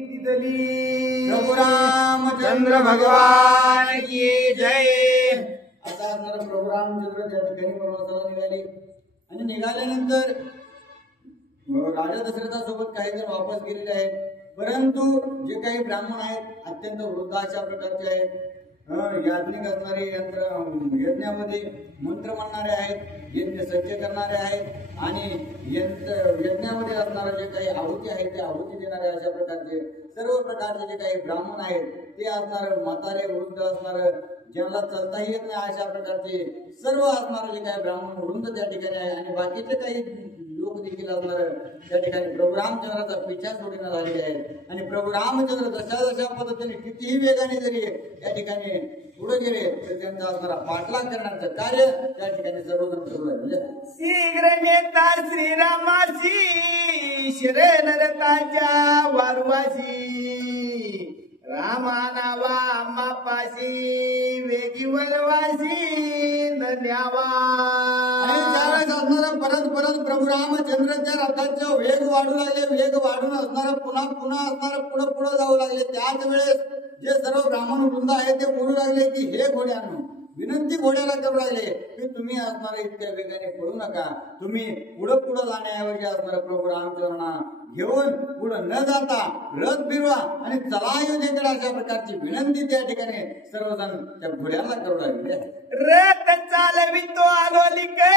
प्रभु रामचंद्र भगवान की जय। आता असणार प्रभू रामचंद्र त्या ठिकाणी प्रवासाला निघाले आणि निघाल्यानंतर राजा दशरथासोबत काही जण वापस गेलेले आहेत, परंतु जे काही ब्राह्मण आहेत अत्यंत वृद्ध अशा प्रकारचे आहेत, याज्ञिक असणारे यज्ञामध्ये मंत्र म्हणणारे आहेत, यज्ञ सज्ज करणारे आहेत आणि यज्ञामध्ये असणारे जे काही आहुती आहेत ते आहुती देणारे अशा प्रकारचे सर्व प्रकारचे जे काही ब्राह्मण आहेत ते असणार, म्हातारे वृद्ध असणार, ज्यांना चालताही येत नाही अशा प्रकारचे सर्व असणारे जे काही ब्राह्मण वृंद त्या ठिकाणी आहे आणि बाकीचे काही लोक देखील असणार त्या ठिकाणी प्रभू रामचंद्राचा पिछा सोडण्यात आलेले आहेत आणि प्रभू रामचंद्र जशा पद्धतीने कितीही वेगाने जरी या ठिकाणी पुढे गेले तर त्यांचा असणारा पाठलाग करण्याचं कार्य त्या ठिकाणी सर्वजण करू लागले। शीघ्र नेता श्रीरामासी शरण रताच्या वारवासी रामा नावा आम्हापाशी वेगी वनवासी धन्यवाद। परत प्रभू रामचंद्राच्या रथाचा वेग वाढू लागले, वेग वाढून असणारा पुन्हा असणारा पुढे जाऊ लागले। त्याच वेळेस जे सर्व ब्राह्मण वृंद आहे ते बोलू लागले की हे घोड्यांनो, विनंती घोड्याला करू लागले की तुम्ही असणारे इतक्या वेगाने पळू नका, तुम्ही पुढे जाण्याऐवजी असणारा प्रभू रामचंद्रांना घेऊन पुढे न जाता रथ फिरवा आणि चला अयोध्येकडे अशा प्रकारची विनंती त्या ठिकाणी सर्वजण त्या घोड्याला करू लागले। रथ चालवितो आलो लिके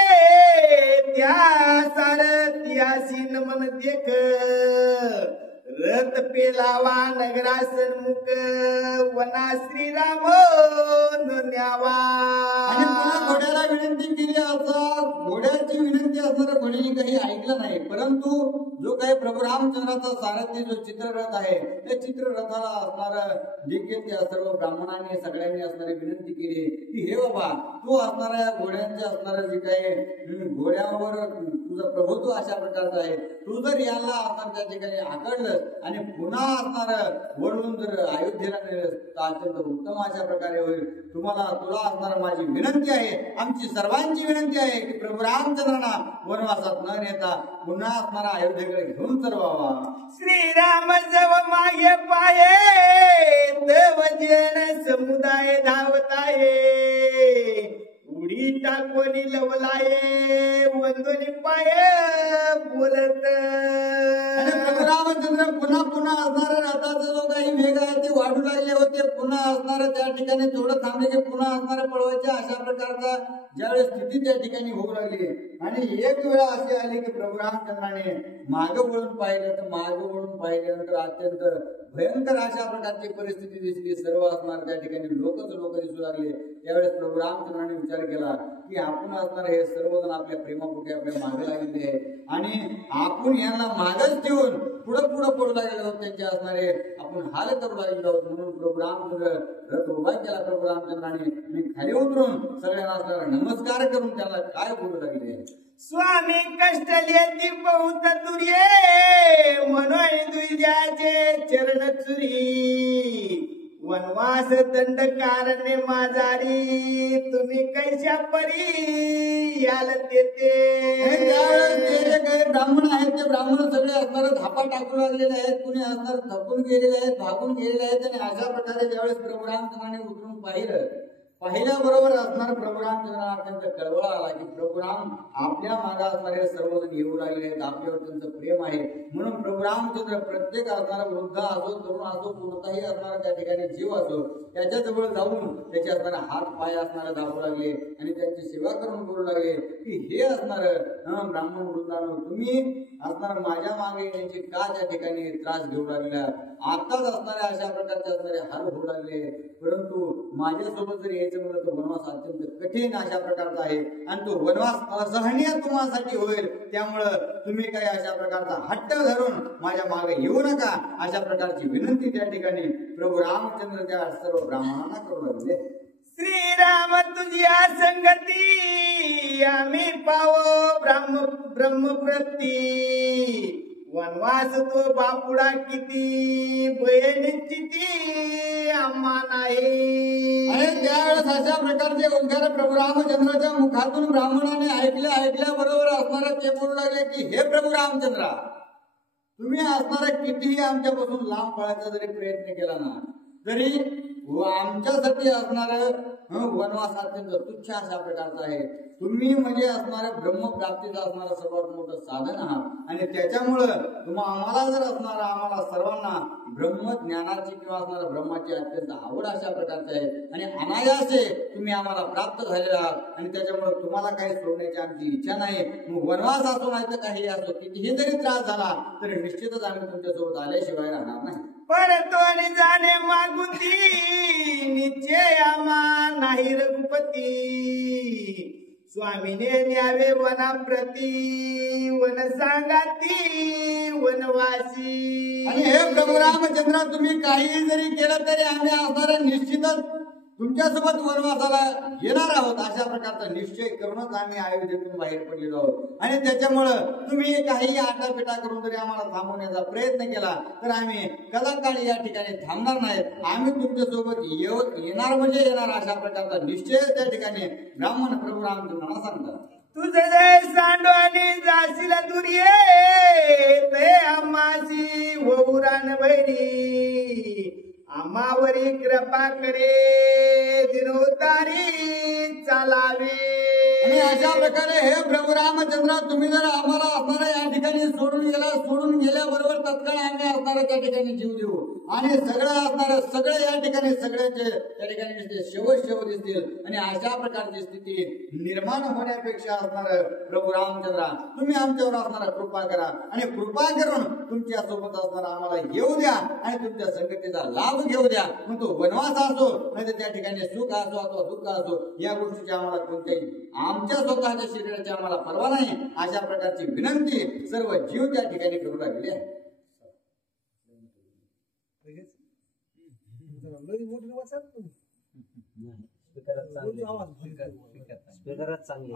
त्या सारथ्यासी नमन देख रथ पेलावा नगरासन्मुख वना श्रीराम न्यावा। आणि पुन्हा घोड्याला विनंती केली असता घोड्याची विनंती असणाऱ्या घोड्याने काही ऐकलं नाही, परंतु जो काही प्रभू रामचंद्राचा सारथी जो चित्ररथ आहे त्या चित्ररथाला असणारा देखील त्या सर्व ब्राह्मणांनी सगळ्यांनी असणारी विनंती केली की हे बाबा तू असणाऱ्या घोड्यांचे असणारं जे काही घोड्यावर तुझं प्रभुत्व अशा प्रकारचं आहे, तू जर याला असणार त्या ठिकाणी आकडलं आणि पुन्हा असणार वळून जर अयोध्येला नेलं तर अत्यंत उत्तम अशा प्रकारे होईल। तुला असणार माझी विनंती आहे, आमची सर्वांची विनंती आहे की प्रभू रामचंद्रांना वनवासात न नेता पुन्हा असणारा अयोध्येकडे घेऊन चलवावा। श्रीराम जव मागे पाये तव जन समुदाय धावत आहे उडी टाकवणी लवलाये वंदोनी पाये बोलत। आणि प्रभू रामचंद्र पुन्हा असणारा रथाचा जो काही वेग आहे ते वाढू लागले होते, पुन्हा असणारा त्या ठिकाणी थोडं थांबले की पुन्हा असणारा पळवायच्या अशा प्रकारचा ज्यावेळेस स्थिती त्या ठिकाणी होऊ लागली आणि एक वेळा अशी आली की प्रभू रामचंद्राने मागे वळून पाहिल्यानंतर अत्यंत भयंकर अशा प्रकारची परिस्थिती दिसली। सर्व असणार त्या ठिकाणी लोक दिसू लागले। त्यावेळेस प्रभू रामचंद्राने विचार केला की आपण असणार हे सर्वजण आपल्या प्रेमापोटी आपल्या मागे लागलेले आहेत आणि आपण यांना मागच ठेवून पुढे पडू लागलेले आहोत, त्यांचे असणारे आपण हाल करू लागलेलो आहोत। म्हणून प्रभू रामचंद्र रथ उभा केला प्रभू रामचंद्राने आणि खाली उतरून सगळ्यांना असणारा नमस्कार करून त्यांना काय बोलू लागले, स्वामी कष्टलेती बहुत तुर्ये मनोय दुर्याचे चरण चुरी वनवास दंड कारणे माझारी तुम्ही कैशा परी याल तेते। जे काही ब्राह्मण आहेत ते ब्राह्मण सगळे असणार धापा टाकू लागलेले आहेत, कुणी असणार थकून गेलेले आहेत, भागून गेलेले आहेत आणि अशा प्रकारे ज्यावेळेस प्रभू रामचंद्राने उतरून पाहिल्याबरोबर असणार प्रभू रामचंद्रांना अत्यंत कळवळा आला की प्रभू राम आपल्या मागे असणारे सर्वजण येऊ लागले आहेत, आपल्यावर त्यांचं प्रेम आहे। म्हणून प्रभू रामचंद्र प्रत्येक असणारा वृद्ध असो तरुण असो कोणताही असणारा त्या ठिकाणी जीव असो त्याच्याजवळ जाऊन त्याचे असणारे हात पाय असणारे दाबू लागले आणि त्यांची सेवा करून बोलू लागले की हे असणार ब्राह्मण वृद्धांनो, तुम्ही असणार माझ्या मागे यांची का त्या ठिकाणी त्रास घेऊ लागला, आताच असणाऱ्या अशा प्रकारचे असणारे हाल होऊ लागले, परंतु माझ्यासोबत जर यायचं म्हणलं तर वनवास अत्यंत कठीण अशा प्रकारचा आहे आणि तो वनवास असहनीय तुम्हासाठी होईल, त्यामुळं तुम्ही काही अशा प्रकारचा हट्ट धरून माझ्या मागे येऊ नका अशा प्रकारची विनंती त्या ठिकाणी प्रभू रामचंद्र त्या सर्व ब्राह्मणांना करू लागले। श्रीराम तुझ्या संगती आम्ही पावो ब्रह्मप्रती वनवास तो बापुडा किती भयनिश्चिती आम्हा नाही। आणि त्यावेळेस अशा प्रकारचे उद्गार प्रभू रामचंद्राच्या मुखातून ब्राह्मणाने ऐकल्या बरोबर असणारा ते बोलू लागले की हे प्रभू रामचंद्रा, तुम्ही असणारा कितीही आमच्यापासून लांब पळायचा जरी प्रयत्न केला ना तरी आमच्यासाठी असणार वनवास अत्यंत तुच्छ अशा प्रकारचा आहे. तुम्ही म्हणजे असणाऱ्या ब्रह्मप्राप्तीचं असणारं सर्वात मोठं साधन आहात आणि त्याच्यामुळं आम्हाला जर असणारा आम्हाला सर्वांना ब्रह्मज्ञानाची किंवा असणाऱ्या ब्रह्माची अत्यंत आवड अशा प्रकारची आहे आणि अनायासे तुम्ही आम्हाला प्राप्त झालेला आहात आणि त्याच्यामुळे तुम्हाला काही सोडण्याची आमची इच्छा नाही. मग वनवास असो नाही तर काही असो कितीही जरी त्रास झाला तरी निश्चितच आम्ही तुमच्यासोबत आल्याशिवाय राहणार नाही. परतोनी जाणे मागुती निश्चय आम्हा नाही रघुपती स्वामीने न्यावे वनाप्रती वन सांगाती वनवासी. आणि हे प्रभू रामचंद्र तुम्ही काही जरी केलं तरी आम्ही असणारा निश्चितच तुमच्यासोबत वनवासाला येणार आहोत अशा प्रकारचा निश्चय करूनच आम्ही अयोध्येतून बाहेर पडलेलो आहोत आणि त्याच्यामुळं तुम्ही काही आटापिटा करून जरी आम्हाला थांबवण्याचा प्रयत्न केला तर आम्ही कदाकाळी या ठिकाणी थांबणार नाहीत. आम्ही तुमच्यासोबत येणार म्हणजे येणार अशा प्रकारचा निश्चय त्या ठिकाणी ब्राह्मण प्रभू रामचंद्रांना सांगतात. तुझे जय सांडवानी जाशील दुर्ये ते आम्हाशी वहुरान बहिणी आम्हावरी कृपा करे दिनोतारी चालावे. आणि अशा प्रकारे हे प्रभू रामचंद्र तुम्ही जर आम्हाला असणारा या ठिकाणी सोडून गेल्याबरोबर तत्काळ आम्ही असणारा त्या ठिकाणी जीव देऊ आणि सगळं असणारं सगळं या ठिकाणी सगळ्यांचे त्या ठिकाणी शेवट दिसतील आणि अशा प्रकारची स्थिती निर्माण होण्यापेक्षा असणार प्रभू रामचंद्र तुम्ही आमच्यावर असणारा कृपा करा आणि कृपा करून तुमच्या सोबत असणारा आम्हाला येऊ द्या आणि तुमच्या संगतीचा लाभ घेऊ द्या. मग तो वनवास असो नाही तर त्या ठिकाणी सुख असो अथवा दुःख असो या गोष्टीची आम्हाला कोणत्याही आमच्या स्वतःच्या शरीराची आम्हाला परवा नाही अशा प्रकारची विनंती सर्व जीव त्या ठिकाणी करू लागले आहे. स्पीकरच चांगली